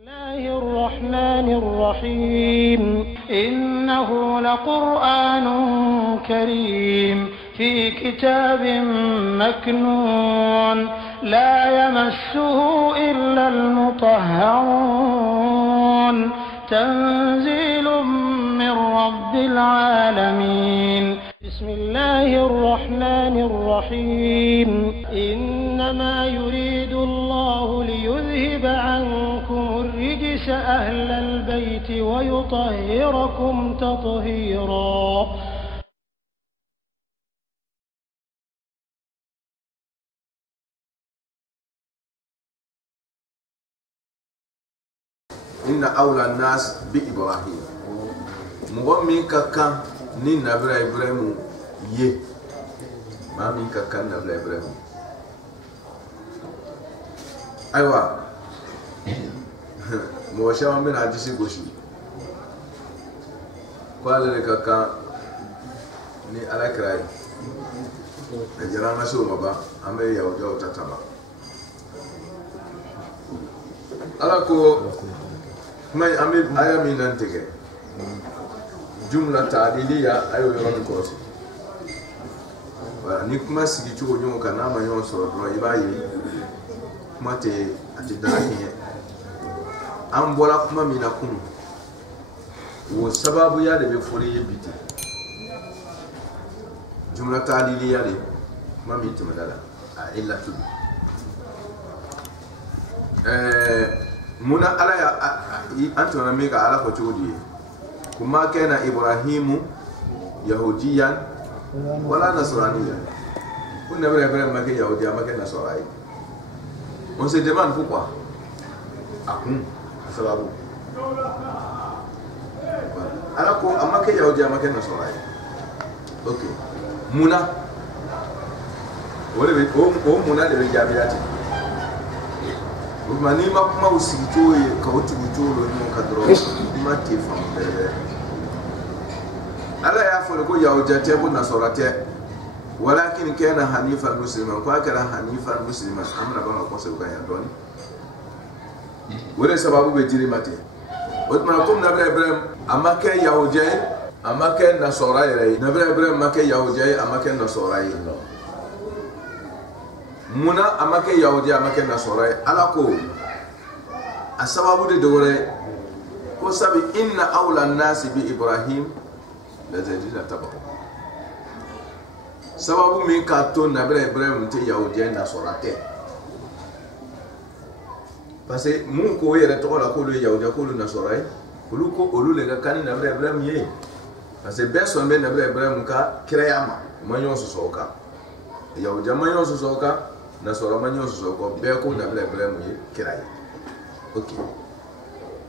الله الرحمن الرحيم إنه لقرآن كريم في كتاب مكنون لا يمسه إلا المطهرون تنزيل من رب العالمين بسم الله الرحمن الرحيم إنما يريد الله ليذهب عنكم الرجس أهل البيت ويطهركم تطهيرا. إن أولى الناس بإبراهيم مغمي كان نين نبرا إبراهيم يه ما مين كان نبرا إبراهيم أيوة موشا من عجسي غوشي قال لك كان ني على كراي نجرا ما شو مبا أمي يوجو تتما على كو ما أمي أيامي ننتجه جملة تعديلية أيوة يرد كروسي ونكما سيجيتو نيو كنا ما يوم سرور يباي ما تي أتدركيه أم بولا كما ميناكم وسبب يا ده بفوري بيتي جملة تعديلية ده ما ميت مدلا إلا تبي منا على أنت ونميك على فتودي كما كان إبراهيم يهوديا ولا نصرانيا كنا إبراهيم ما كان يهوديا ما كان نصراني on se demande pourquoi sababu ala ko amma ke yahudi amma ke nasrani ok muna wala be o muna de be jabiyati mani ma kuma usito ye ka utubuto lo ni ka dro ma te fam ala ya fo ko yahudi te ko nasrate ولكن كان حنيفا مسلما فكان حنيفا مسلما امر بما قصوا كان يدوني ولا سبب بيجري ماتي وتمنكم نبي ابراهيم اما كان يهودي اما كان نصارى نبي ابراهيم ما كان يهودي اما كان نصارى منا اما كان يهودي اما كان نصارى على كو السبب ده دوره كو سبب ان اولى الناس بابراهيم الذين تبعوا sababu min ka to nabira Ibrahim te yahudien na sorate parce que mun ko yere to la ko le yahudia ko le na sorai ko olu le ga kan nabira Ibrahim ye parce que beso men nabira Ibrahim ka kirayama manyo so soka yahudia manyo so soka na sora manyo so soka be ko nabira Ibrahim ye kiray ok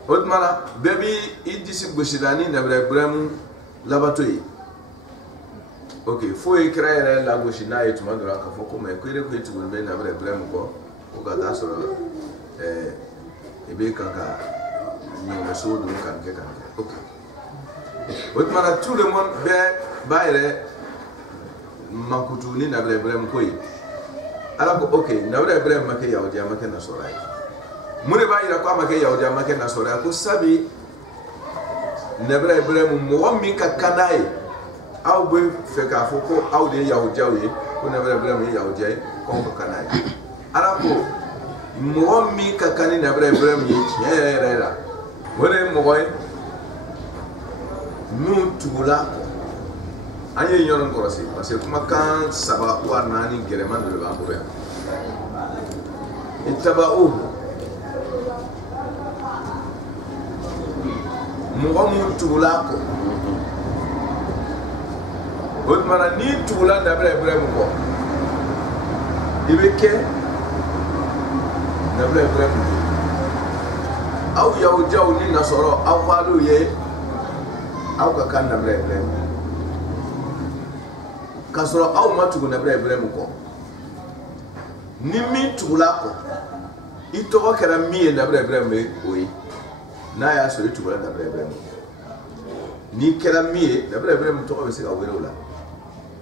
odmala bebi idisi goshidani nabira Ibrahim labatoyi ok faut écrire la gauche na et tout le monde là faut comme écrire que tu veux bien avec Ibrahim ko o ka da so e be kaka ni me so do kan ke kan ok otmana tout le monde be baire makutu ni na Ibrahim ko yi ala ko ok na Ibrahim make yahudi make na so rai mune baire ko make yahudi make na so rai ko sabi na Ibrahim mo mi ka kanai aw be fe ka fo ko aw de yahudia we ko na Ibrahim yahudia ko ko kanai ala ko mo mi ka kanina Ibrahim ye cherera wore mo boy nu tula ko anye yon ko rasi parce que kuma kan saba wa nani gereman de ba ko ya ittaba'u mo tula ko Bot mana ni tulan da Ibrahim ko ibeke da Ibrahim aw yahudiya ni nasoro aw falu ye aw ka kan da Ibrahim kasoro aw matugo da Ibrahim ko ni mi tula ko ito ko kera mi da Ibrahim oyi na ya so itu da Ibrahim ni kera mi da Ibrahim to ko be se ka wera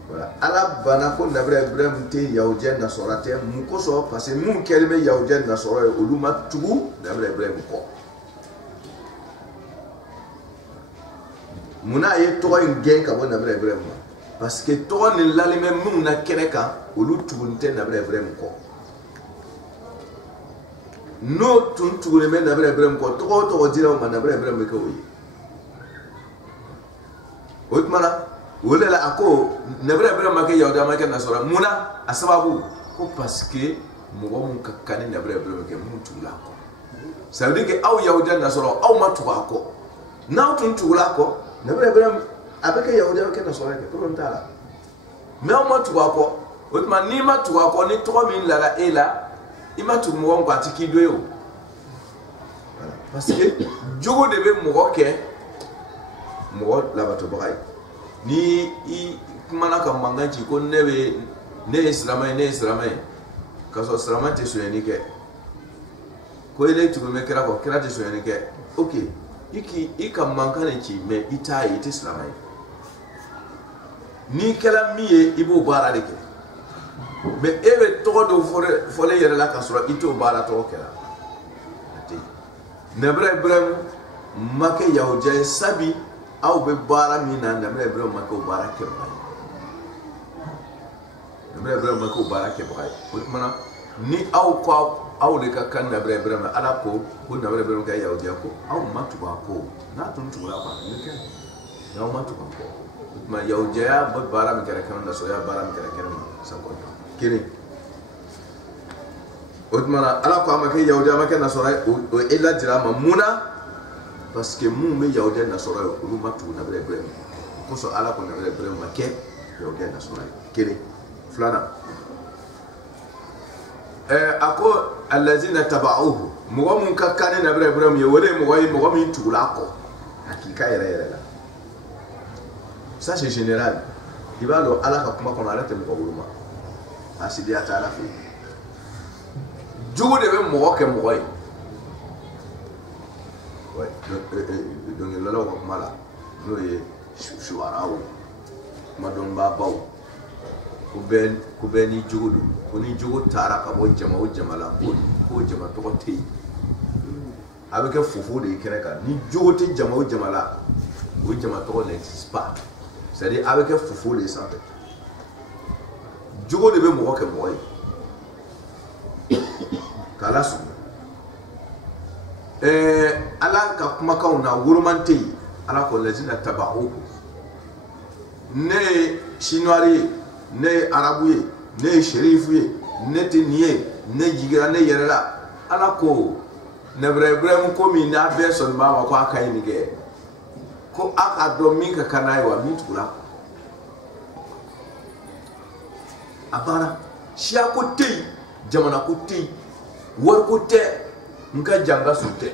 voilà ala bana ko nabra Ibrahim te yahudiya nasora te mukoso parce que mun kelme yahudiya nasora olu matugu nabra Ibrahim ko muna ye to en gen ka bona bre bre mo parce que to ni lali me mun na keneka olu tugunte na bre bre ko no tun tugule me na bre bre ko to dira ma na bre bre me ko wi otmana wala la ako na bre bre ma ke yawda ma ke na sora muna asababu ko parce que mo mun kakkani na bre bre ke mun tugula ko ça veut dire que aw yawda na sora aw ma tuga ko na tun tugula ko na bre bre avec yawda ke na sora ke to ntala mais aw ma tuga ko otmana ni ma tuga ko ni to min la la ela ima tu mo on kwati ki do yo parce que jogo de be mo ke mo la ba to bay ni i mana ka manganci ko nebe ne islamai kaso islamai te suyani ke ko ile tu me kira ko kira te suyani ke okay iki ka mankane ci me ita yi te islamai ni kala miye ibo bara de ke me ebe to do fole yere la kasura ito bara to kala ati nebre brem make yawje sabi aw be bara mina na nebre brem make bara ke bay nebre brem make bara ke bay mana ni aw ko aw de ka kan nebre brem ala ko nebre brem ka yawje ko aw matu ba ko na tun tu la ba ni ke na matu ba ko ma yawje ya bara mi kere kan da so ya bara mi kere kan sa ko kini otmana ala ko amake yawja make na sora o illa dirama muna parce que mu me yawja na sora o lu matu na bre bre ko so ala ko na bre bre make yawja na sora kini flana ako allazina tabauhu mo mun kakkane na bre bre ye wole mo mi tula ko hakika yere la ça c'est général ibalo ala ka kuma kono ala te mo wuluma asidi ata la fi jogo de be mo ke mo way donc la la ko mala no ye shuwarao madon ba baw ko ben ni jogo du ko ni jogo tara ka bo jama la ko jama to ko te avec fofo de kereka ni jogo te jama la o jama to n'existe pas c'est-à-dire avec fofo de ça jogo de be mo ke mo kala su ala ka kuma kauna wurmante ala ko lazina tabahu ne chinois ne arabu ne sherifu ne tiniye ne jigira ne yerela ala ko ne brem ko mi na beson mama ko aka yi nige ko aka do mi ka kanai wa mi tula abara shia ko tei jamana ko tei war ko te nka janga sute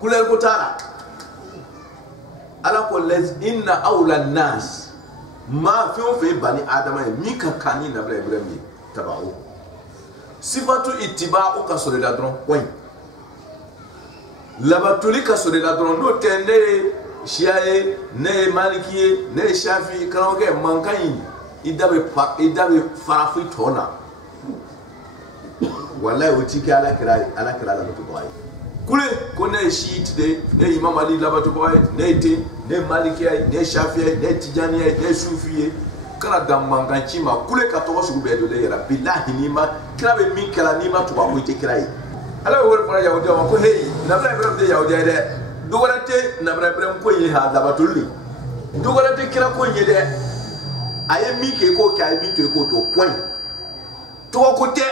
kula ko tara ala ko laz inna awla nas ma fi bani adama mi ka kani na bra ibrahim tabaou sifatu ittiba'u ka sore la dron point labatuli ka sore la dron no tende shiaye ne malikiye ne shafi kanoke mankai idabe farafi tona wallahi wotiki ala kira la to boy kule ko ne shiit de ne imam ali la to boy ne te ne malikiye ne shafiye ne tijaniye ne sufiye kala dam manganchi ma kule ka to su be do le yara billahi ni ma kira be min kala ni ma to ba ko te kira yi ala wor fara yawde ma ko hey na bra bra de yawde de do walate na bra bra ko yi ha da batulli do walate kira ko yi de aye mi ke ko ka mi to ko to point to ko te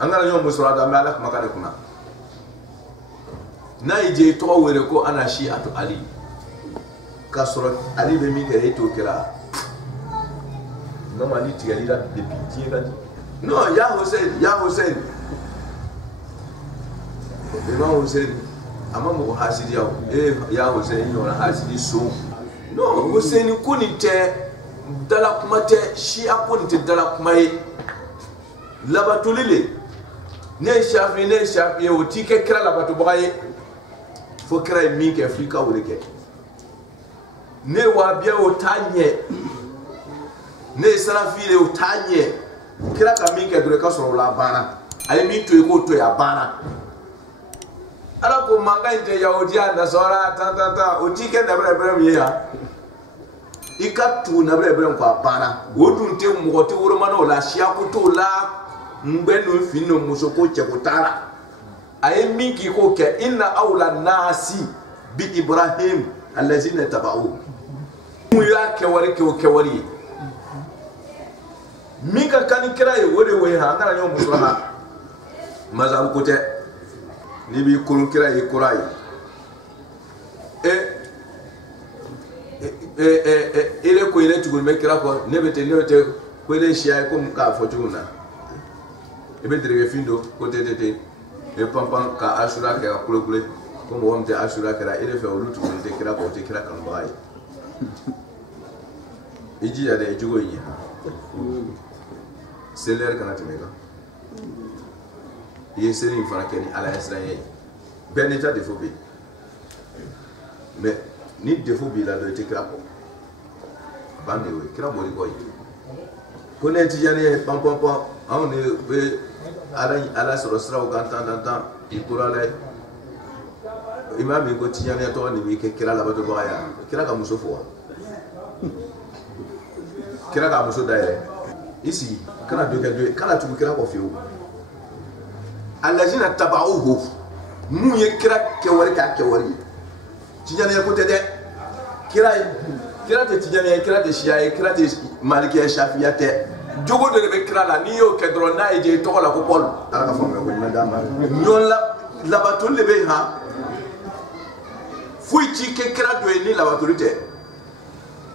angara nyo musura da mala kuma kare kuna na ije to were ko ana shi atu ali kasoro ali be mi kare to kira no mali tigali da de pitié gadi no ya Hussein Imam Hussein ama mo hasidi yawo ya Hussein no hasidi so no Hussein kuni te dala kuma te shi akuni te dala kuma yi labatulile ne shafi o tike kira labatu baye fo kira mi ke Afrika wulike ne wabia o tanye ne sarafile o tanye kira ka mi ke dure ka so la bana ay mi to ko to ya bana ala ko manga inte yahudiya nasara ta o ti ke nabre ibrahim ya ikatu nabre ibrahim ko apana wodun te mo te woro mano la shia ko to la mbenu fino musoko che ko tara ay minki ko ke inna awla nasi bi ibrahim allazina tabau mu ya ke wari mika kan kira ye wode we ha ngara nyo musulma maza ko te ni bi kurun kira ye kurai ele ko ile tugul me kira ko nebete ko ile shia ko ka fotuna ebe direge findo ko tete e pampan ka asura ke akule ko mo wamte asura kira ile fe olutu ko te kira ko te kira kan bai iji ya de jugo yi seller kana temeka ye seri fara keni ala israel ben état de phobie mais ni de phobie la de te kira ko bande we kira mo ri ko yi ko ne ti jani pam on ne ala soro sra o gantan ikurale imam ko ti jani to ni mi ke kira la bato baya kira ka muso fo kira ka muso daire ici kana do kana tu kira ko fiu allazina tabauhu mu ye kira ke wari ti jani ko te de kira te ti jani kira te shia kira te maliki shafiya te jogo de be kira la ni yo ke dro na e je to la ko pol ala ka fami ko madama nyon la batul le be ha fuy ci ke kira do ni la batul te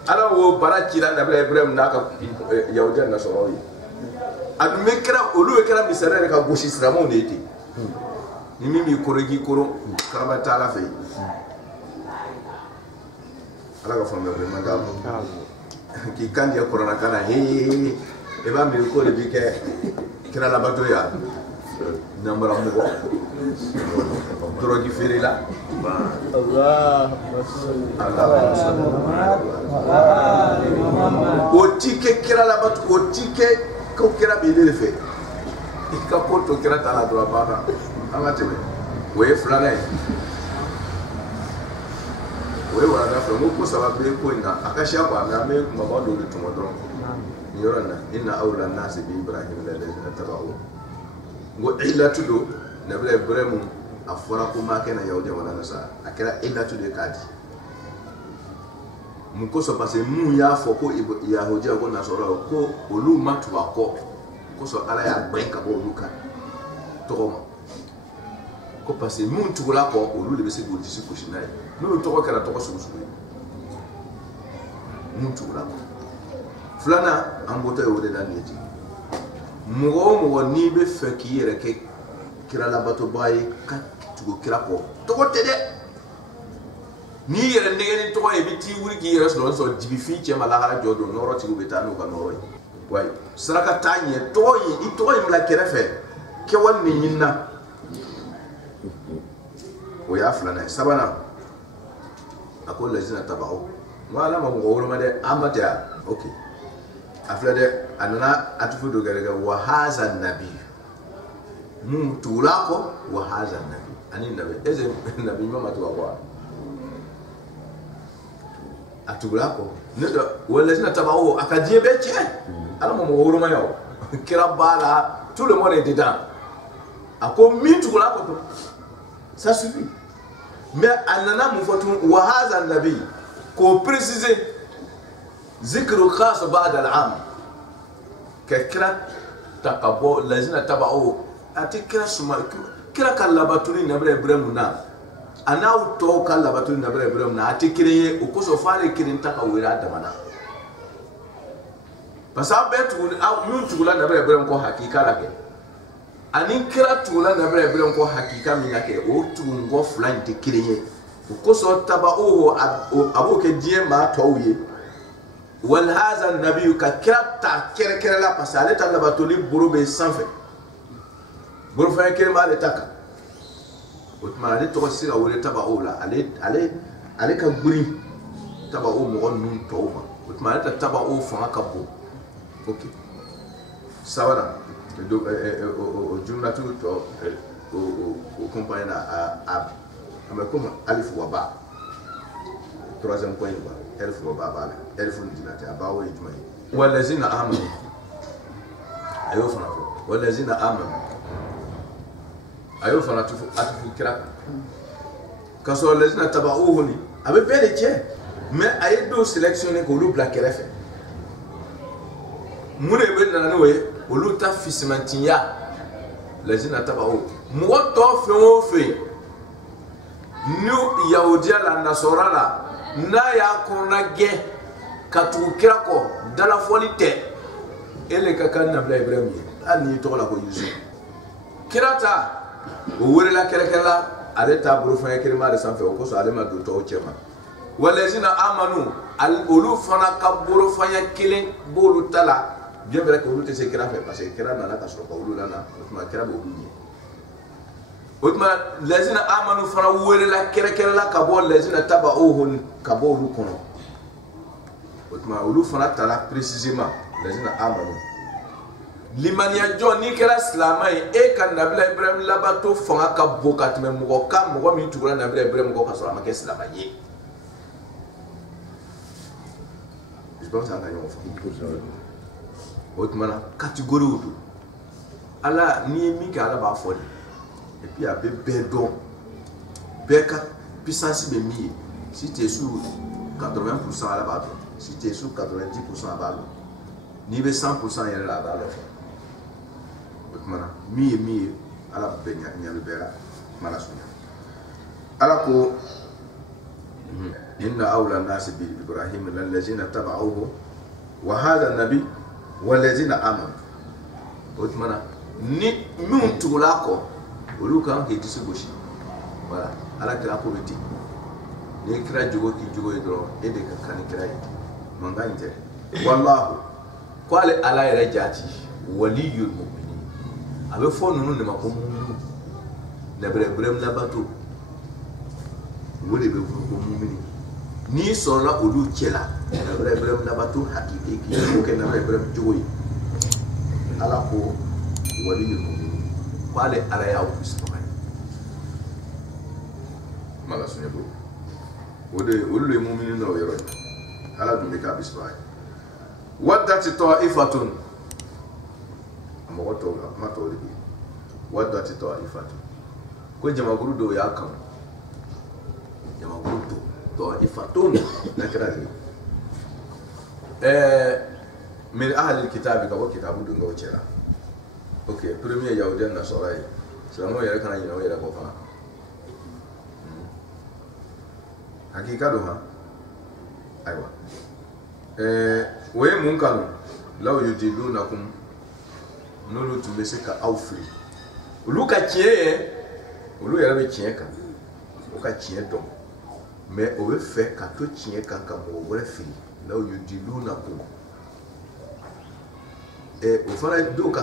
ala wo baraki la nabi ibrahim na ka yahudiya na soro yi adu me kira olu e kira misere ka goshi sramo ne ti ni mimi korogi koro karaba taala fe ala ka fami ko madama ki kandi ya corona kana he e ba mi ko le bi ke kira la bato ya nambara mo ko drogi ferila Allah o tike kira la bato o tike ko kira bi le fe ikka ko to kira ta la do ba anga tebe we flana we wala da famo ko sababu ko ina akasha kwa na me kuma ba do to modron yorana inna awla nas bi ibrahim alladhina tabahu go illatu do nabi ibrahim afora ko ma kana yawde wala nasa akira illatu de kadi mu ko so parce mu ya fo ko yahudi ko nasoro ko olu matu ko so ala ya gbenka ko luka to ko parce mu tugula ko olu le be se go disi ko shinai no to ko kala to ko susu mu tugula fulana ambota yode dan yeti mugo ni be feki yere ke kira la bato bayi ka tugo kira ko to ko tede ni yere ndege ni to ko e biti wuri ki yere so jibi fi che mala hala jodo noro ti ubeta no ka noro way saraka tanye to yi to yi mla kere fe ke wonni nyinna o ya fulana sabana akol lazina tabau wala ma mugo wuro ma de amata okay aflade anana atufu do garega wa hadha nabi mu tulako wa hadha nabi ani nabi eze nabi mama to kwa atulako nedo wala sina tabawo akadie beche ala mo woro ma yo kira bala tout le monde est dedans ako mi tulako to ça suffit mais anana mu fotu wa hadha nabi ko préciser ذكر خاص بعد العام ككرا تقبو الذين تبعوا اتكرا سما كرا كلاباتوري نبره برمنا انا تو كلاباتوري نبره برمنا اتكري وكسو فالي كرين تاكويرا دمنا باسابت او من تقول نبره برم كو حقيقه لك ani kira tula nabره برم كو حقيقه مينake o tungo flan tikireye وكسو تبعوا ابو كديه ما تويه والهذا النبي ككرتا كركر لا باسالت الله باتولي بروبي سانفه بروفا كلمه لتاكا وتما علي توسيرا ولا تبعولا علي كغري تبعو مغون نون توما وتما علي تبعو فما كبو اوكي سوانا جمله تو au compagnon à comme alif wa ba. Troisième point quoi. Alif wa ba alif dinata ba wa ijma. Wallazina amanu. Ayo fana ko. Wallazina amanu. Ayo fana tufu atu kira. Kaso wallazina tabauhu ni. Avec bien les tiens. Mais ayo do sélectionner ko lu black refe. Mune be na we olu ta fismantiya. Lazina tabauhu. Mo to fe o fe. Nous Yahudia la Nasora la na ya kona ge katukira ko dala folite ele kaka na bla Ibrahim ani to la ko yusu kirata o wore la kerekela ale ta buru fa kirma de sanfe ko so ale ma do to chema walazina amanu al ulu fana kaburu fa ya kilen bolu tala bien vrai que ulu te se kira fait parce que kira na ka so ko ulu na ma kira bo ulu ni Otma lazina amanu fana wele la kere la kabo lazina tabauhu kabo lu kono. Otma ulu fana tala précisément lazina amanu. Limania jo ni kera slamai e kan nabila Ibrahim labato fanga kabo katme mugo kam mugo mi tugura nabila Ibrahim mugo kasora make slamaye. Je pense à gagner au Otma na catégorie udu. Ala ni mi ka ala ba fodi. Et puis, il y a des bédons. Béka, puissance de mi. Si tu es sous 80% à la base, si tu es sous 90% à la base, niveau 100% à la base. Mi, à la baigne, il y a le béra, malasunya. Alors que, inna awla nasi bi Ibrahim, l'allazina taba'uhu, wa hadha nabi, wallazina amanu. Otmana, ni muntulako. Olu kan ke disiboshi voilà ala kira ko beti ni kira jogo ki jogo yedro e de kan kira yi manga inte wallahu qala ala ila jati waliyul mu'minin abe fo nunu ne mako mu'minu na brem na bato wole be ko mu'mini ni so la olu chela na brem na bato hakiki ki ko ke na brem jogo yi ala ko waliyul mu'minin Quale area upismai mala sunya bro ode mu'minin no yero ala dumbe ka bismai waddat ta'ifatun amoto mato libi waddat ta'ifatun ko jama gurudo ya kam jama gurudo ta'ifatun nakrali min ahli alkitab ka wa kitabu dungo chera. Ok, premier Yahudien Nasara, c'est la moitié quand il y a la copa. Hakika doha, aywa. Oye munkalo, là où je dis nous n'accom, nous nous tu me sais qu'à offrir. Uluka tiens, ulu y'a le tien quand, uluka tien donc. Mais on veut faire quand tu tiens quand on veut faire, là où je dis nous n'accom. Et au fond, il y a un de quoi.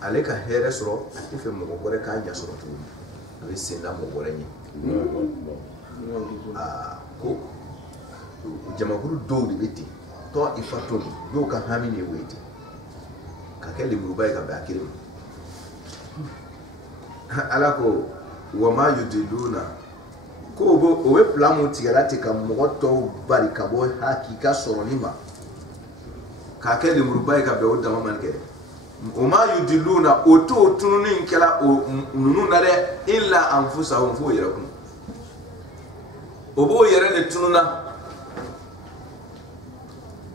Allez, quand il y a un soro, il fait mon corps quand il y a soro tout. Avec ses dames au corps. Ah, quoi? Jamakuru do de bêti. Toi, il faut tout. Donc, quand il y a un wéti. Quand il y a un roubaix, il y a un kirim. Alors que, Wama Yudiluna. Ko owe plan tigala ka moto bari kabo hakika soronima ka kele murubai ka be odama manke o ma yudiluna oto tununi nkela nunu na de illa anfusahum fu yarakum obo yere ne tununa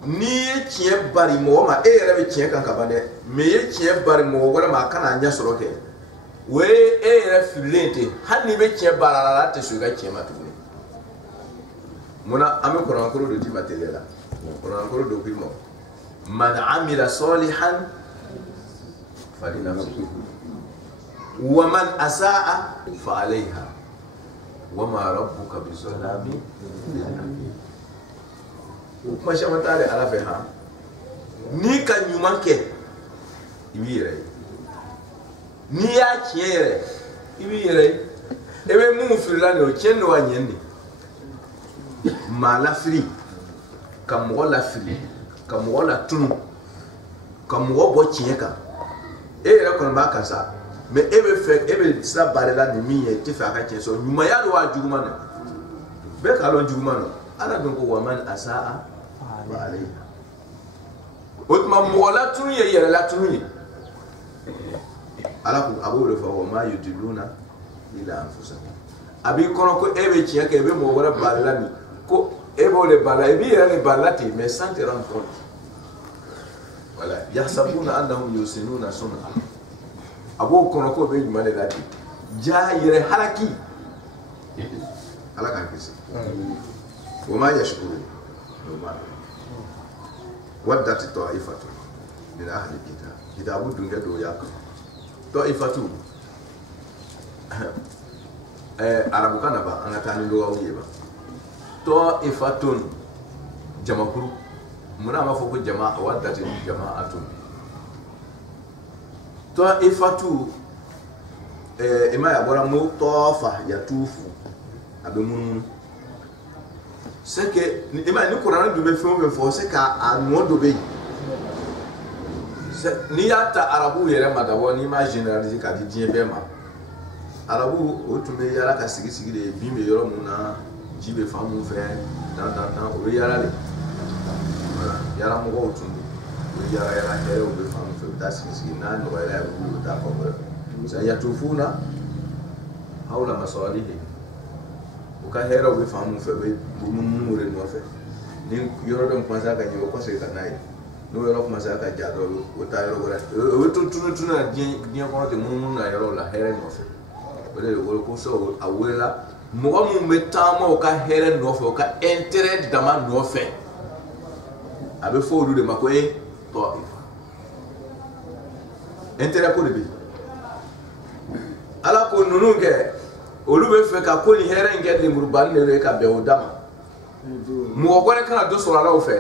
ni tie bari mo ma yere be tie kan ka bane me ye tie bari mo wala ma kana nya soro ke we yere filente hanni be tie barala te suga tie matuni muna ame Quran ko do di materiela Quran ko do bi mo man amila salihan falinafsihi wa man asaa fa alayha wa ma rabbuka bizalami lil abid kuma shama tare ala fe ha ni ka nyuma ke ibire ni ya kiere ibire ebe mu firla ne o chendo wa nyende mala fili kam wala fili kam wala tunu kam wo bo chieka e ra kon ba kasa mais ebe sira barela ni mi ye ti fa ka chenso nyuma ya do wa jugumana be ka lon jugumana ala don ko wa man asaa fa alayhi otma mola tun ye yere la tun ye ala ko abo le fa wa ma yudiluna ila anfusahum abi kono ko ebe tiya ke ebe mo wala barela ni ko ebo le bala ebi yere le balati mais sans te rendre compte voilà yahsabuna annahum yusinuna sunna abo kono ko be jumale dati ja yere halaki halaka kisi wa ma yashkuru ma waddat ta'ifatu min ahli kitab kitabu dunga do yakko ta'ifatu arabu kana ba anatani lo wawiye ba ta'ifatun jamakuru muna ma foko jama'a waddat jama'atun ta'ifatu ima ya bora mo tofa ya tufu abe mun c'est que ima ni Quran du be fo c'est ka anu do be ni ya ta arabu yere madawo ni ma generaliser ka di dien be ma arabu o tume yara ka sigi de bi me yoro muna jibe famu fe dan o yara le voilà yara mo go tume o yara o be famu fe da sigi na no yara o da ko sayatufuna haula masalihi uka hera o be famu fe be mumure no fe ni yoro don panza ka nyo ko se kanai no yoro kuma sa ka jado o ta yoro gora o to tuna dia ko te mun na yoro la hera no fe bele o ko so awela mo mu metama o ka hera no fe o ka intérêt dama no fe abe fo du de makoy to intérêt ko de bi ala ko nunu ke olu be fe ka ko ni hera ngel limuru ban ne ka be o dama mo ko ne kana do so la o fe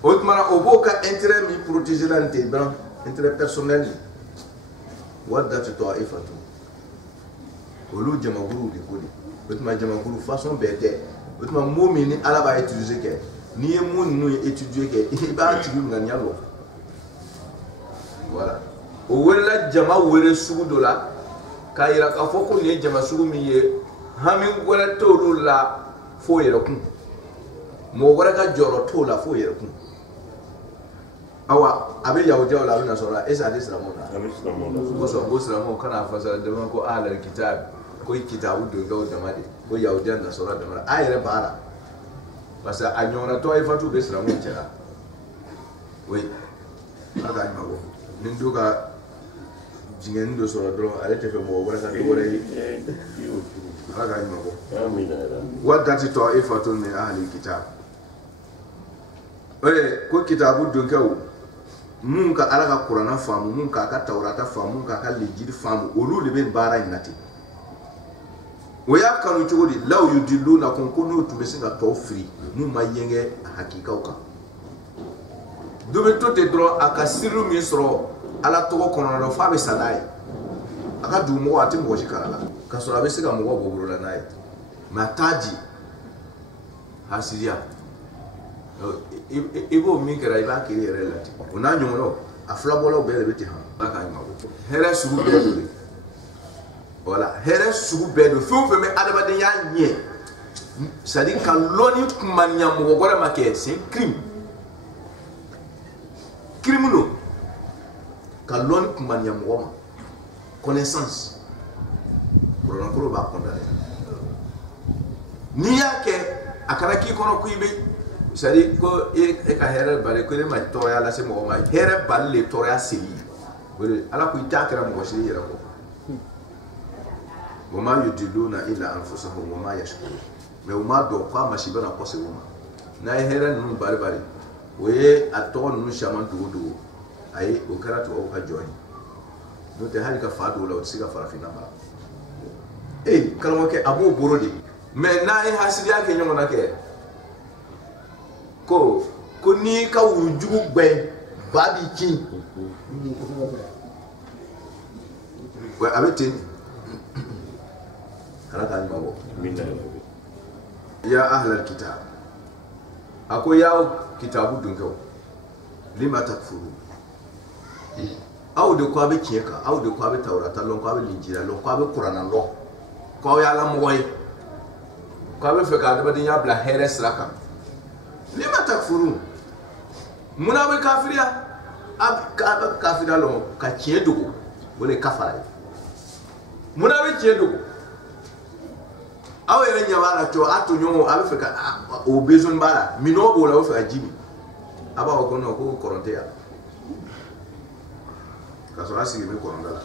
Otmana oboka intérêt mi protéger l'intérêt intérêt personnel wadda ta'ifatu olu jamaguru de kodi otma jamaguru façon bête otma momini ala ba utiliser ke ni e mo nu étudier ke e ba tigu ngani alo voilà o wala jama were sugu dola kayira ka foko ni jama sugu mi ye hamin wala to la fo yere kun mo wala ka joro to la fo yere kun awa abe yahudi wala abina sora esa hadisra mona gosra mo kana fasara da ko ahlul kitab ko kitabu do gaw damade ko yahudi na sora damade ayere bara basa anyona to ay fatu besra mo tira we aga mago ninduga jingen do sora do ale te fe mo wala ka do wala aga mago amina wadati to ay fatu min ahlul kitab ko kitabu do gaw mun ka ala ka Qur'ana faamu mun ka Taurata faamu mun ka Linjil faamu olu de be baara inati o ya kanu cogodi law yudilluna kun kunu tumesinga tofri mun ma yenge hakika uka dobe tote dro akasiru mi soro ala togo kono do fa be salai aka du mo ati mo shikala ka soro be siga mo go buru la nai mataji hasiria ibo mi kera iba kiri relati una nyoro afla bolo be beti ha baka ima ko here sugu be do voilà here sugu be do fo me adaba de ya nye sadi kaloni kumanya mo gora make c'est crime criminel kaloni kumanya mo connaissance pour la ko ba condamner ni yake akara ki kono kuibe sari ko e ka hera bale ko le ma toya la se mo ma hera bale toya seli wala ala ko itakira mo shi yera ko wa ma yudiluna illa anfusahum wa ma yashkurun me ma do kwa ma shi bana ko se wuma na hera nu bale we ato nu shaman dudu ai o karatu o ka join no te hali ka fadu la o siga farafina ba kalmo ke abu borodi me na e hasidia ke nyoma na ke ko ni ka wujugu gbe babi kin wa abete kala ka mawo ya ahlal kitab ako ya kitabu dunko lima takfuru aw de ko be kieka aw de ko be tawrata lon ko be linjira lon ko be qur'ana lo ko ya la moy ko be fe ka de dinya bla heres raka lima takfurun muna be kafiriya ab kafira lo ka kiedo wole kafara muna be kiedo aw yele nyabala to atu nyomo abe fe ka o bezon bala minobo la o fe ajimi aba ko no ko koronte ya kasura sigi me korondala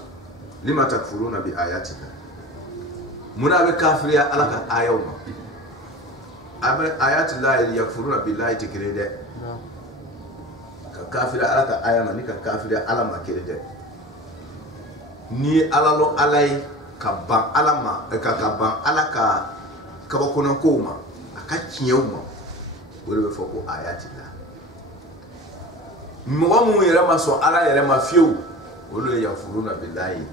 lima takfuruna bi ayatika muna be kafiriya alaka ayawma abe ayati la yakfuruna billahi tikrede ka kafira alaka ayama ni ka kafira alama kirede ni alalo alai ka ban alama ka ban alaka ka bakona koma aka kiyewma wole be foko ayati la mo mu yere ma so ala yere ma fiu wole yakfuruna billahi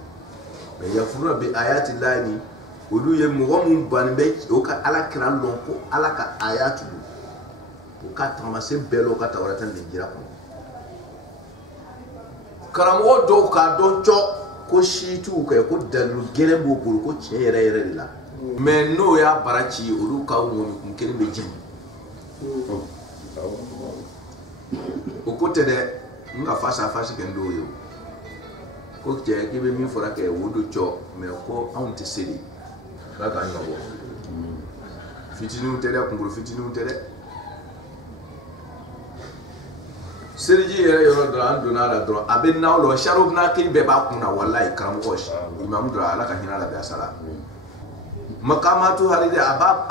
be yakfuruna bi ayati llahi olu ye mo mu ban be o ka ala kira lonko ala ka ayatu o ka tamase belo ka tawrata de jira ko karamo do ka don cho ko shitu ko dalu gele bo buru ko che yere la mais no ya barachi olu ka woni kun kene be jin o côté de nga face à face ke ndo yo ko je ke be mi fora ke wodo cho mais ko on te sedi la ka nyo bo fitinu tere ko ngoro fitinu tere seriji yere yo do an do na la do aben na lo sharob na ke be ba kuna wallahi karam ko shi imam do ala ka hina la bi asala makamatu halide aba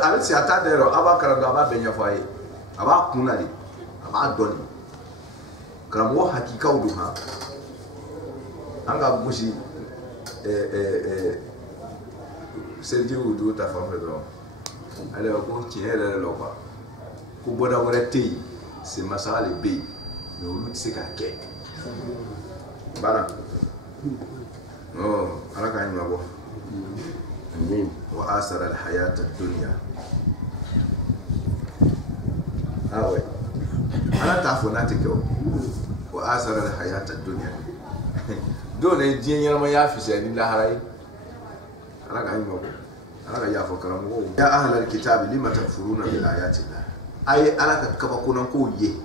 ala si ata dero aba karando aba benya faye aba kuna li aba doni karamo hakika udu ha anga bushi seriji udu ta fa do ale ko tiere lo kwa ko boda wala tei c'est masala le B mais on dit c'est qu'à bara oh ala ka nyima bo amin wa asara al hayat ad dunya awe ala ta fonate ko wa asara al hayat ad dunya do le dien yama ya fi se ni la harai ala ka nyima bo ala ka ya fo karam wo ya ahlal kitab lima takfuruna bil ayati llah ay ala ka kaba kunan ko ye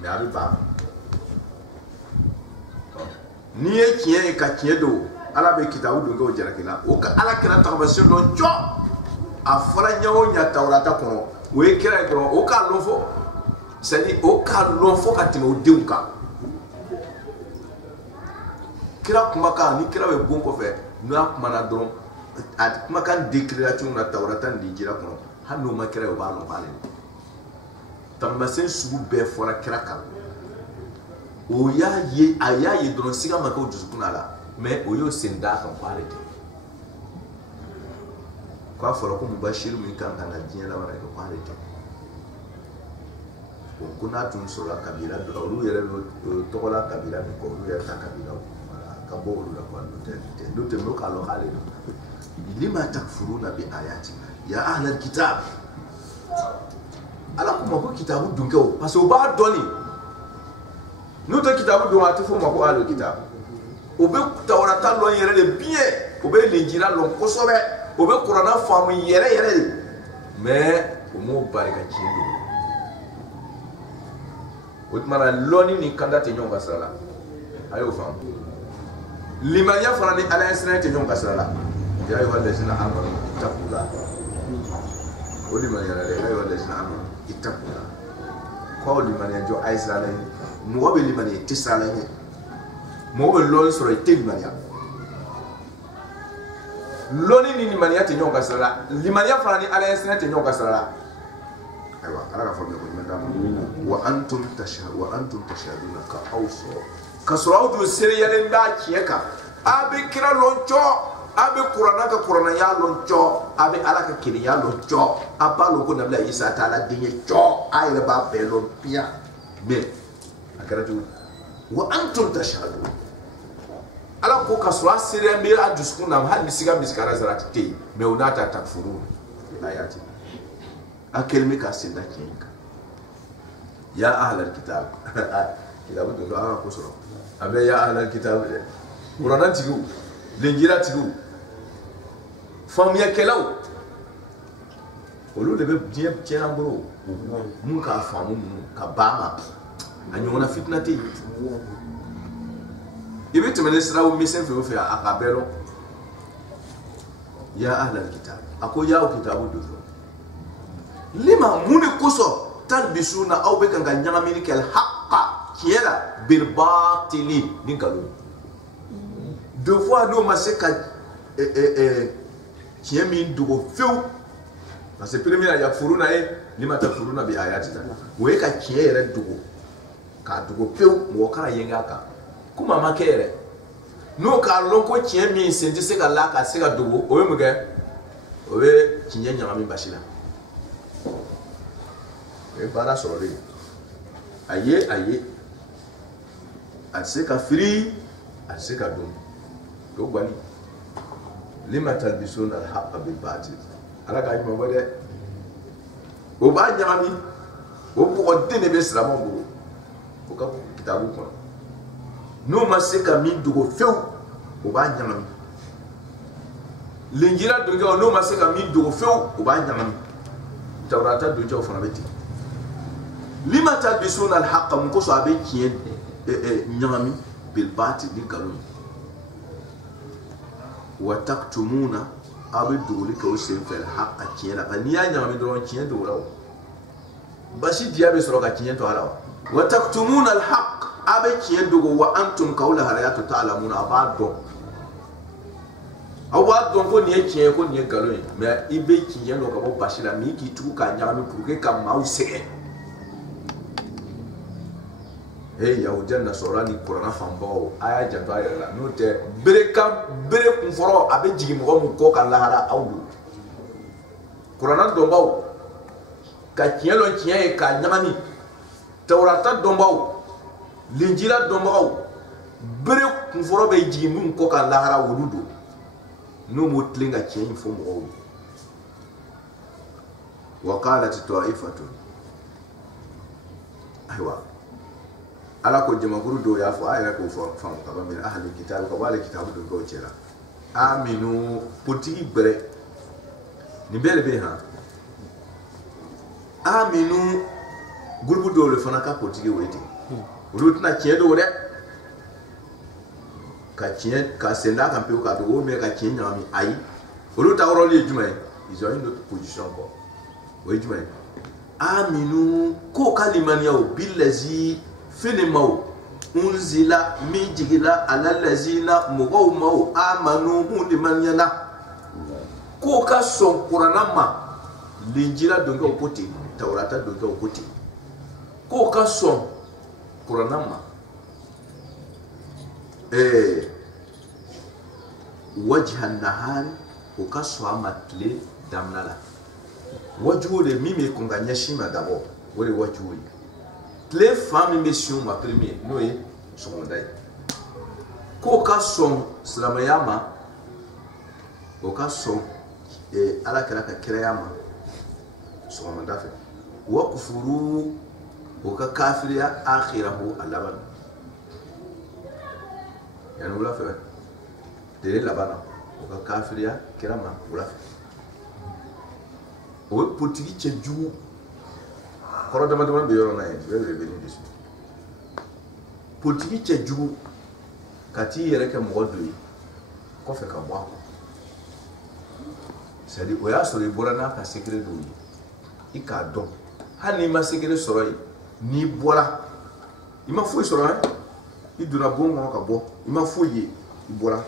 me abi ba ni e kiye ka kiye do ala be kitabu do go jara kila o ka ala kira takbasyon do jo a fala nyawo nya tawrata kono we kira do o ka lonfo sani o ka lonfo ka timo deuka kira kuma ka ni kira we bon ko fe no akuma na don at kuma kan declaration na tawrata ndi jira kono hanu ma kira o ba lo bale tamasen sugu be fora kira kan o ya ye aya ye don siga maka o dusukuna la mais o yo senda kan pare de kwa fora ko mubashir min kan kan jinya la wara ko pare de o kuna tun sura kabila do ru yere to ko la kabila ko ru yere ta kabila ka bo ru la ko do te mo ka lo khale do lima takfuruna bi ayati ya ahlal kitab ala kuma ko kitabu dunkew parce que o ba doni no to kitabu do ati fo mako ahlul kitab o be tawrata lo yere de bien o be linjira lo kosobe o be qur'ana famu yere mais o mo barika chindo o tmana loni ni kanda te nyonga sala ayo fam limanya farani ala isna te nyonga sala ya ayu allazina amanu taqula o limanya la ya ayu allazina amanu ittaqula ko limanya jo aisra la mo be limanya tisala ni mo be lon soro limanya loni ni limanya te nyonga sala limanya farani ala isna te nyonga sala aywa ala ka famu ko mandama wa antum tashhaduna ka awso kasrawdu siriyalen da kiyaka abi kira loncho abi qur'ana ka qur'ana ya loncho abi ala ka kiri ya loncho abalo ko nabla isa taala dinye cho ayre ba belo pia be akaratu wa antum tashhaduna ala ko kasra siriyan be aduskuna hal misiga miskara zarakti me unata takfuru ayati akelmi ka sinda kinka ya ahlal kitab kitabu do ala ko soro abe ya ahlal kitab qur'an tigu linjira tigu famiya kelaw olu de be diɲɛ tiɲɛna bolo mun k'a faamu ka bama a ɲɔgɔnna fitina tɛ yen i bɛ tɛmɛ ni siraw misɛn fɛn o fɛn a ka bɛɛ dɔn ya ahlal kitab a ko ya o kitabu do lima mun de kosɔn talbisuna aw bɛ kan ka ɲagamini kɛ haqa tiɲɛ la bil batili ni nkalon deux fois n'o ma se ka tiɲɛ min dogo fewu parce que premier ya furuna ye lima ta furuna bi ayatina o ye ka tiɲɛ yɛrɛ dogo k'a dogo pewu mɔgɔ kana yɛngɛ a kan kuma ma kɛ yɛrɛ n'o k'a lɔn ko tiɲɛ min sen tɛ se ka la ka se ka dogo o ye mun kɛ o ye tiɲɛ ɲagami basi la o ye baara sɔrɔlen ye a ye a tɛ se ka firi a tɛ se ka don o gbali lima talbisuna al-haqqa bil batil ala k'a ɲuman bɔ dɛ o b'a ɲagami o bɔgɔ den de bɛ silamɛw bolo o ka kitabu kɔnɔ n'o ma se ka min dogo fewu o b'a ɲagami linjira donkɛw n'o ma se ka min dogo fewu o b'a ɲagami tawurata donkɛw fana bɛ ten lima talbisuna al-haqqa mun kosɔn a bɛ tiɲɛ ɲagami bil batil ni nkalon wa taktumuna aw bɛ dogoli kɛ o senfɛ al-haqqa tiɲɛ la n'i y'a ɲagami dɔrɔn tiɲɛ dogo la o basi diya bɛ sɔrɔ ka tiɲɛ to a la wa taktumuna al-haqq a bɛ tiɲɛ dogo wa antum k'aw lahalaya ta'lamuna a b'a dɔn aw b'a dɔn ko nin ye tiɲɛ ye ko nin ye nkalon ye mais i bɛ tiɲɛ dɔn ka bɔ basi la min k'i tugu k'a ɲagami pour que ka maaw sɛgɛn yahudiya nasɔra ni kuranna fanbaw a y'a janto a yɛrɛ la n'o tɛ bere kunfɔlɔ a bɛ jigin mɔgɔ min kɔ ka lahara aw don kuranna dɔnbaw ka tiɲɛ lɔn tiɲɛ ye k'a ɲagami tawurata dɔnbaw linjira dɔnbagaw bere kunfɔlɔ bɛ jigin min kɔ ka lahara olu don n'o m'o tilen ka tiɲɛ in fɔ mɔgɔw ye wa qalat ta'ifatun ayiwa ala ko jamakuru dɔw y'a fɔ a yɛrɛ k'o faamu ka ban min ahli kitabu ka bɔ ale kitabu don dɔw cɛla aminu politiki gbɛrɛ nin bɛɛ de bɛ han aminu gurupu dɔw de fana ka politiki o ye ten olu tɛna tiɲɛ dogo dɛ ka tiɲɛ ka sen d'a kan pewu k'a dogo mais ka tiɲɛ ɲagami ayi olu ta yɔrɔ ye jumɛn ye ils ont une autre position quoi o ye jumɛn ye aminu ko ka limaniyaw billazi finimaw unzila min jigila ala lazina mɔgɔw maw amanu mun limaniyana ko ka sɔn kuranna ma linjira donkɛw ko ten tawurata donkɛw ko ten ko ka sɔn kuranna ma wajhan nahari o ka sɔn a ma tile damina la wajugu de min bɛ kɔn ka ɲɛsin ma d'abord o de ye wajugu ye tile fan min bɛ sin o ma premier n'o ye sɔgɔmada ye k'o ka sɔn silamɛya ma o ka sɔn ala kɛra ka kɛrɛya ma sɔgɔmada fɛ wa kufuru o ka kafiriya akhirahu a laban yanni wula fɛ tile laban na o ka kafiriya kɛra ma wula fɛ o ye politiki cɛ jugu kɔrɔ dama dama bɛ yɔrɔ na ye je vais revenir dessus politiki cɛ jugu ka t'i yɛrɛ kɛ mɔgɔ dɔ ye kɔfɛ ka bɔ a kɔ c'est à dire o y'a sɔrɔ i bɔra n'a ka secret dɔw ye i k'a dɔn hali n'i ma secret sɔrɔ yen n'i bɔra i ma foyi sɔrɔ hein i donna bon kɔnɔ ka bɔ i ma foyi ye i bɔra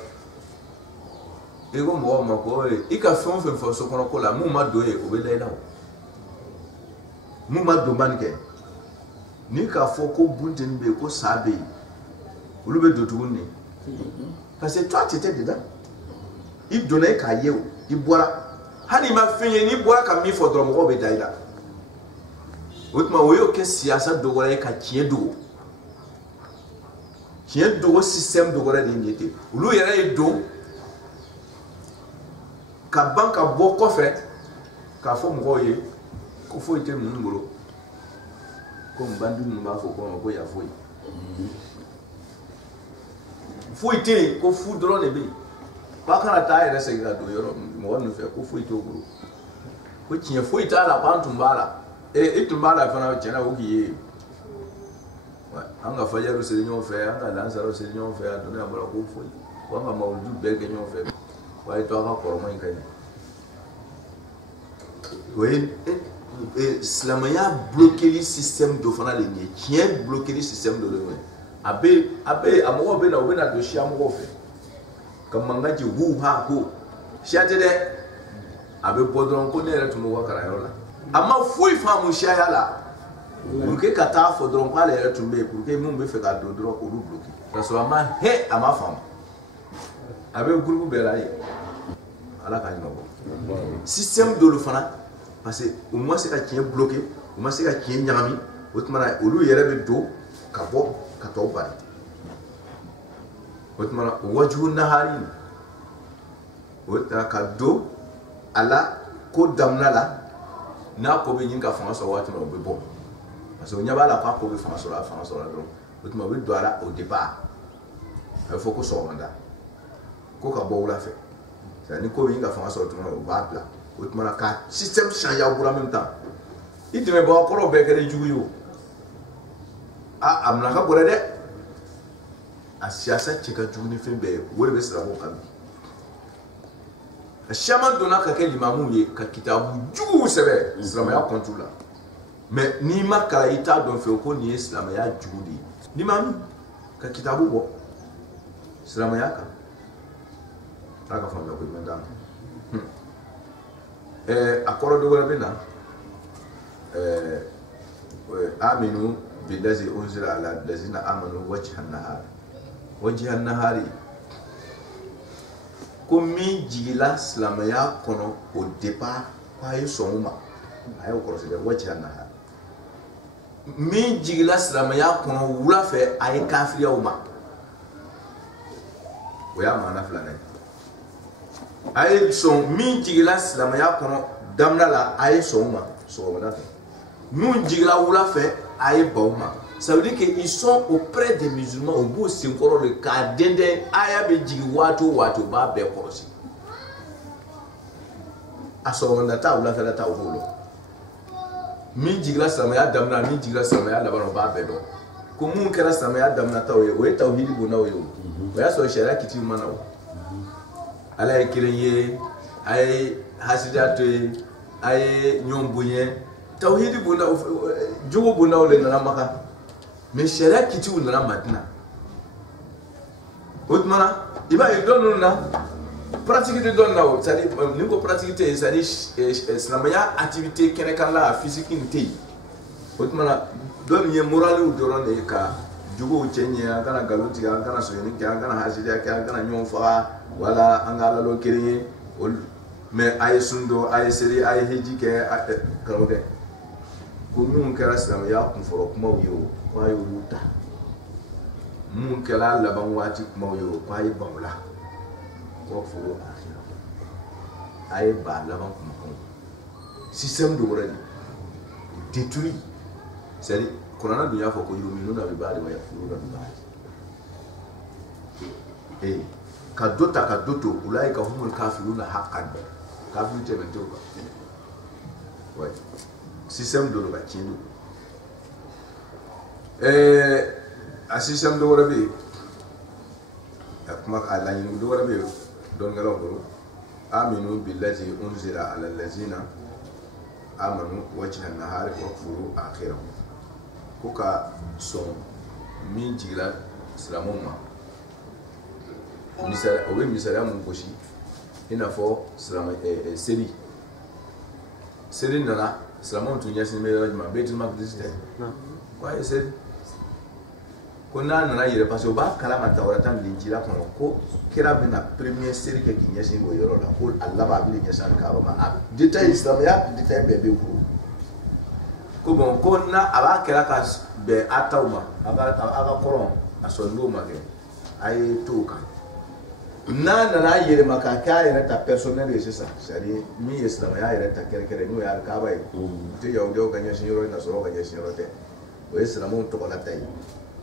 i ko mɔgɔw ma ko i ka fɛn o fɛn fɔ sokɔnɔ ko la mun ma don ye o bɛ la i la o mun ma don bani kɛ ni k'a fɔ ko bunteni bɛ yen ko sa bɛ yen olu bɛ don tuguni de parce que toi tu étais dedans i donna i k'a ye o i bɔra hali n'i ma fɛn ye n'i bɔra ka min fɔ dɔrɔn mɔgɔw bɛ da i la o tuma o y'o kɛ siyasa dɔgɔya ye ka tiɲɛ dogo tiɲɛ dogo système dɔgɔya de ye ten olu yɛrɛ ye don ka ban ka bɔ kɔfɛ k'a fɔ mɔgɔw ye ko foyi tɛ ninnu bolo ko n bandi ninnu b'a fɔ ko ya foyi foyi tɛ yen ko fu dɔrɔn de bɛ yen k'a kana taa yɛrɛ segin ka don yɔrɔ mɔgɔ nɔfɛ ko foyi t'o bolo ko tiɲɛ foyi t'a la k'an tun b'a la i tun b'a la fana tiɲɛna o k'i ye an ka fajariw seli ɲɔgɔn fɛ an ka lansaraw seli ɲɔgɔn fɛ a donna bɔra ko foyi ko an ka mawuludu bɛɛ kɛ ɲɔgɔn fɛ wa i to a ka kɔrɔma in ka ɲɛ o ye silamɛya bloqueli système dɔ fana de ye tiɲɛ bloqueli système dɔ de ye a mɔgɔw bɛ na u bɛ na don siya mɔgɔw fɛ ka mankan ci hu ha ho siya tɛ dɛ a bɛ bɔ dɔrɔn ko ne yɛrɛ tun b'u ka kalanyɔrɔ la a ma foyi faamu siyaya la pour que ka taa fɔ dɔrɔn k'ale yɛrɛ tun bɛ yen pour que mun bɛ fɛ ka don dɔrɔn k'olu bloquer ka sɔrɔ a ma faamu a bɛ groupe bɛɛ la yen ala ka ɲɛnabɔ système dɔw fana parce que u ma se ka tiɲɛ bloquer u ma se ka tiɲɛ ɲagami o tuma na olu yɛrɛ bɛ don ka bɔ ka tɔw bali o tuma na wajuhu nahari o ta ka don a la ko damina la n'a ko bɛ ɲini ka fanga sɔrɔ waati min na o bɛ bɔ parce que o ɲɛ b'a la k'a ko bɛ fanga sɔrɔ a fanga sɔrɔ dɔrɔn o tuma o bɛ don a la au départ a bɛ fɔ ko sɔgɔmada ko ka bɔ wula fɛ c'est-à-dire ni ko bɛ ɲini ka fanga sɔrɔ tuma na o b'a bila o tuma na ka système changer au bout en même temps i tɛmɛbaga kɔrɔ bɛɛ kɛra jugu ye o a mina ka bɔra dɛ a siyasa cɛ ka jugu ni fɛn bɛɛ ye o de bɛ silamɛw kan bi a caman donna ka kɛ limamuw ye ka kitabu juguw sɛbɛ silamɛya kɔntu la mais n'i ma kalan i t'a dɔn fɛ ko nin ye silamɛya jugu de ye limamu ka kitabu bɔ silamɛya kan ala ka faamuya ko ɲuman d'a ma a kɔrɔ dɔ wɛrɛ bɛ na aminu billazi unzila ala allazina amanu wajhan nahari ko min jigila silamɛya kɔnɔ au départ k'a ye sɔn o ma a y'o kɔlɔsi dɛ wajhan nahari min jigila silamɛya kɔnɔ wula fɛ a ye kafiriya o ma o y'a maana filanan ye a ye sɔn min jigila silamɛya kɔnɔ damina la a ye sɔn o ma sɔgɔmada fɛ min jigila wula fɛ a ye ban o ma ça veut dire qu'ils sont auprès des musulmans au bout senkɔrɔ de k'a dɛndɛn aya bɛ jigin waati o waati o b'a bɛɛ kɔlɔsi a sɔgɔmada ta wulafɛla ta o b'o dɔn min jigila silamɛya damina min jigila silamɛya laban o b'a bɛɛ dɔn ko mun kɛra silamɛya damina taw ye o ye tawhidi bonnaw ye o y'a sɔrɔ sariya kitiw ma na o ala ye kelen ye a ye hasidiya to yen a ye ɲɔgɔn bonya tawhidi bonnaw jogo bonnaw de nana Maka mais sariya kitiw nana Madina o tuma na i b'a ye dɔ ninnu na pratique de dɔn na o c'est à dire ni ko pratique tɛ yen c'est à dire silamɛya activité kɛnɛkan la physique tɛ yen o tuma na dɔ nin ye moraliw dɔrɔn de ye ka jogow cɛ ɲɛ an kana nkalon tigɛ an kana sonyani kɛ an kana hasidiya kɛ an kana ɲɔgɔn faga wala an ka ala dɔ kelen ye mais a ye sun dɔn a ye seli a ye heji kɛ karamɔgɔ ko minnu kɛra silamɛya kunfɔlɔ kumaw ye o ko a y'olu ta minnu kɛra laban waati kumaw ye o ko a ye ban o la ko foro a ye ba laban kumakanw système dɔ wɛrɛ de détruit c'est à dire kuranna dun y'a fɔ ko yuminuna bi ba'di wa yakfuruna bi ba'di ka dɔ ta ka dɔ to ulaika humul kafiruna haqqan kafiru tɛmɛ t'o kan ouais système dɔ ka tiɲɛ don a système dɔ wɛrɛ bɛ yen a kuma a laɲini dɔ wɛrɛ bɛ yen dɔnkɛlaw bolo aminu billazi unzila ala allazina amanu wajhan nahari wakfuru akhirahu ko ka sɔn min jigila silamɛw ma misaliya o bɛ misaliya mun gosi i n'a fɔ seli nana silamɛw tun ɲɛsinnen bɛ yɔrɔ jumɛn Baitul Maqdis tɛ ko a ye seli ko n'a nana yɛrɛ parce que o b'a kalama Tawurata ni Injila kɔnɔ ko kira bɛna premier seli kɛ k'i ɲɛsin o yɔrɔ la ko a laban a bɛ ɲɛsin Alikaaba ma a détail silamɛya détail bɛɛ bɛ bolo ko bon ko n'a a b'a kɛra ka bɛn a taw ma a ka kɔrɔn a sɔn n'o ma kɛ a ye to o kan n'a nana yɛlɛma k'a kɛ a yɛrɛ ta personnel ye sisan c'est à dire min ye silamɛya yɛrɛ ta kɛrɛkɛrɛ n'o ye Alikaaba ye o tɛ yahudiyaw ka ɲɛsin yɔrɔ ye nasɔrɔw ka ɲɛsin yɔrɔ tɛ o ye silamɛw tɔgɔla ta ye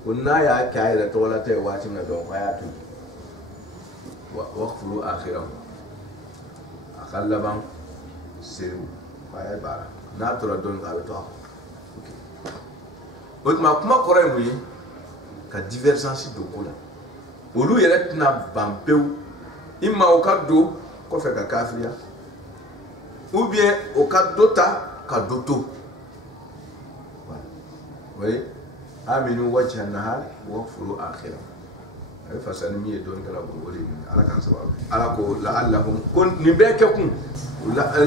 kunna ya kai da tola ta wati na don hayatu waqfulu akhirahu akhallaban siru faya bara na tora don ga to ok ma kuma kore mu yi ka divergence do kola olu yere na bampeu imma o ka do ko fe ka kafria ou bien o ka dota ka doto oui aminu wajha nahar waqfulu akhirahu ay fasani mi don kala bo wori ala kan sababu ala ko la'allahum kun ni beke kun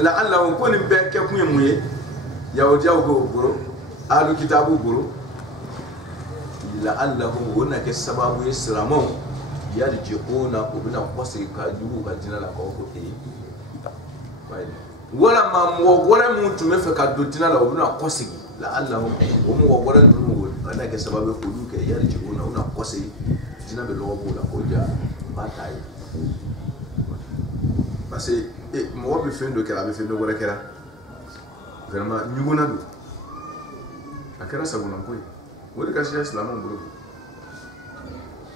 la'allahum kun ni beke kun muye yaw jaw go boro alu kitabu boro la'allahum wona ke sababu yasramu yarji'una ubina qasi ka jugu ka dinala ko ko e wala ma mo gore mu tume fe ka do dinala ubina qasi la'allahum o mo gore mu ana ke sababu ko du ke yarji'una una qasi dina be lo bo la ko ja bataille parce que mo be fendo ke la be fendo gore kera vraiment nyuguna do akara sabuna ko wodi ka sia islam ngoro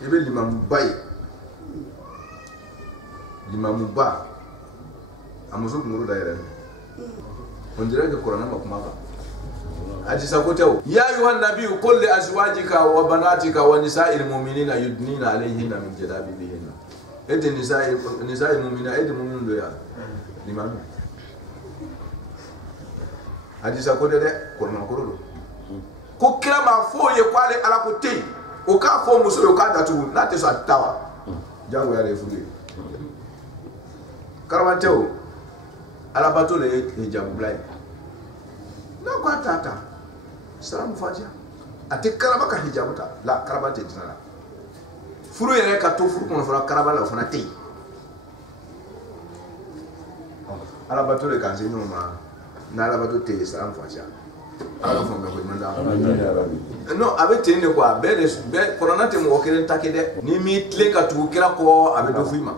ebe limam bay limam ba amuso ngoro daire on dirait que corona ma kuma ba aji sakotew ya ayuha nabiy qul li azwajika wa banatika wa nisa'il mu'minina yudnina alayhinna min jalabibihinna ede nisa'il mu'mina ede mu'min do ya limam aji sakote de corona ko do ko kila ma fo ye kwale ala ko te o ka fo muso yo ka datu na te so atawa jango ya refuge karamanteo ala bato le hijabu blay na kwa tata salamu faja ate karaba ka hijabu ta la karaba te dinala furu yere ka to furu kono fara karaba la fana te ala bato le kan senyo ma na ala bato te salamu faja ala fo me ko manda no abe tende quoi be corona te mo kelen takede ni mi tlen ka tu kira ko abe do fuima